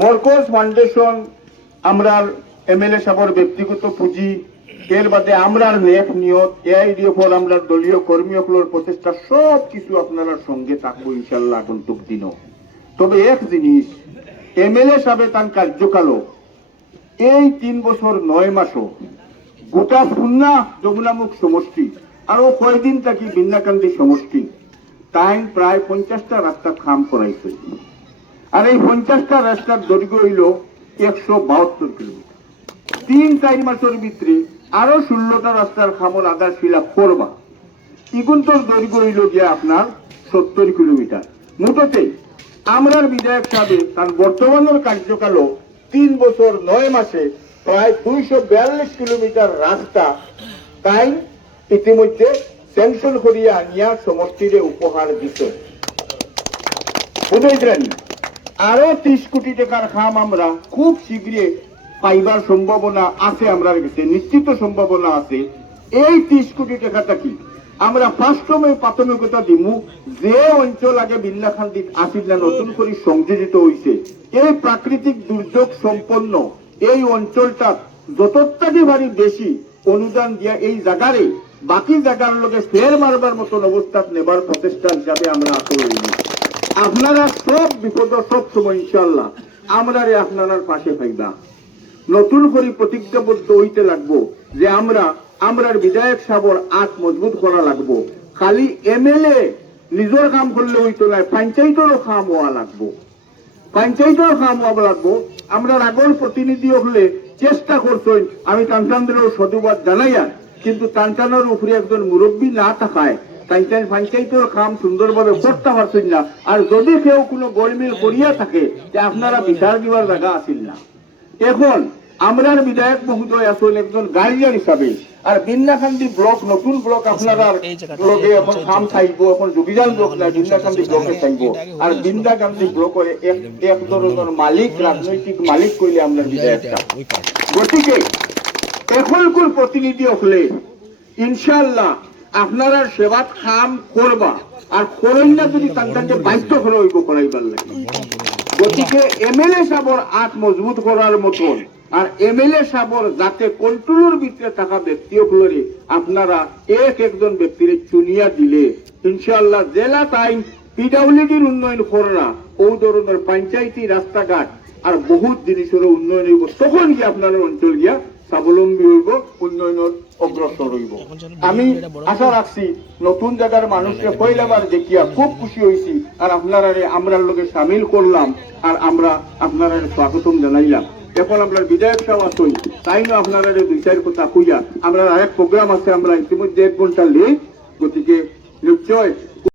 Markaz foundation আমরার MLA সাহেবের ব্যক্তিগত পুঁজি এর বাদে আমরার নেক নিয়ত এআইডিএফ আমরা দলীয় কর্মীসকলের প্রচেষ্টা সব কিছু আপনারা সঙ্গে থাকবো ইনশাল্লাহ আগন্তুক দিনও। তবে এক জিনিস, এমএলএ সাহেব তার কার্যকালও এই 3 বছর 9 মাসও গোটা খুলনা যমুনামুখ সমষ্টি আরো কয়দিন থাকি বিন্নাকান্দি সমষ্টি তাই প্রায় 50টা রাস্তা খাম করাইছে। আর এই 50টা রাস্তার দৈর্ঘ্য হইল 172 কিলোমিটার। 3-4 মাসের ভিতরে আরো 16টা রাস্তার খামল আদার শিলা করবা, ইগুন্তর দৈর্ঘ্য হইল গিয়ে আপনার 70 কিলোমিটার। মোটতে আমরার বিধায়ক সাহেব তার বর্তমানের কার্যকালও 3 বছর 9 মাসে প্রায় 242 কিলোমিটার রাস্তা তাই ইতিমধ্যে স্যাংশন করিয়া আনিয়া সমষ্টিরে উপহার দিতে বুঝাইলেন। আরো 30 কোটি টাকার খাম আমরা খুব শীঘ্রই পাইবার সম্ভাবনা আছে, আমরা কাছে নিশ্চিত সম্ভাবনা আছে। এই 30 কোটি টাকাটা কি আমরা ফার্স্টমে প্রাথমিকতা দিমু যে অঞ্চল আগে বিল্লাখান্দিত আসিল না নতুন করে সংযোজিত হয়েছে, এই প্রাকৃতিক দুর্যোগ সম্পন্ন এই অঞ্চলটা যতটাকে ভারী বেশি অনুদান দিয়া এই জায়গারে বাকি জায়গার লোকে ফের মারবার মতন অবস্থা নেবার প্রচেষ্টা হিসাবে আমরা আসলে আপনারা সব বিপদ সব সময় ইনশাল্লাহ আমরা আপনার পাশে পাইবা। নতুন করে প্রতিজ্ঞাবদ্ধ হইতে লাগবো যে আমরার বিধায়ক সাহেবের আত মজবুত করা লাগবো। খালি এমএলএ নিজের কাম করলে হইতো না, পঞ্চায়েতেরও কাম হওয়া লাগবো, পঞ্চায়েতেরও কাম হওয়া লাগবো। আমরা আগর প্রতিনিধি হলে চেষ্টা করছেন, আমি টানটানদেরও সদুবাদ জানাইয়া, কিন্তু টানটানোর উপরে একজন মুরব্বী না থাকায় টানটান পঞ্চায়েতের কাম সুন্দরভাবে করতে পারছেন না। আর যদি কেউ কোনো গোলমিল করিয়া থাকে যে আপনারা বিচার দিবার জায়গা আসিল না। এখন আমরার বিধায়ক মহোদয় আসল একজন গার্জিয়ান হিসাবে, আর বিন্নাকান্দি ব্লক নতুন ব্লক আপনারা ব্লকে এখন কাম থাকবো, এখন যোগিজান ব্লক না বিন্নাকান্দি ব্লকে থাকবো। আর বিন্নাকান্দি ব্লকের এক ধরনের মালিক, রাজনৈতিক মালিক কইলে আমরা বিধায়কটা। গতিকে এখনকার প্রতিনিধি হলে ইনশাল্লাহ আপনারা সেবাত কাম করবা, আর করেন না যদি তাকে বাধ্য করে হইব করাইবার লাগে। গতিকে এমএলএ সাহেবের আত মজবুত করার মতন, আর এমএলএ সাহেবের যাতে কন্ট্রোলের ভিতরে থাকা ব্যক্তিগুলোরে আপনারা একজন ব্যক্তির চুনিয়া দিলে ইনশাআল্লাহ জেলা টাইম পিডব্লিউডির উন্নয়ন করা ও ধরনের পঞ্চায়েতি রাস্তাঘাট আর বহুত জিনিসের উন্নয়ন হইব। তখন গিয়ে আপনার অঞ্চল গিয়া স্বাবলম্বী হইব, উন্নয়নের অগ্রসর হইব। আমি আশা রাখছি নতুন জায়গার মানুষকে পয়লাবার দেখিয়া খুব খুশি হয়েছি, আর আপনারা আমরা লোকে সামিল করলাম, আর আমরা আপনারা স্বাগতম জানাইলাম। এখন আমরা বিধায়ক সাহেব আসই, তাই না আপনারা 2-4 কথা কইয়া আমরা আরেক প্রোগ্রাম আছে, আমরা ইতিমধ্যে 1 ঘন্টা লেট। গতিকে নিশ্চয়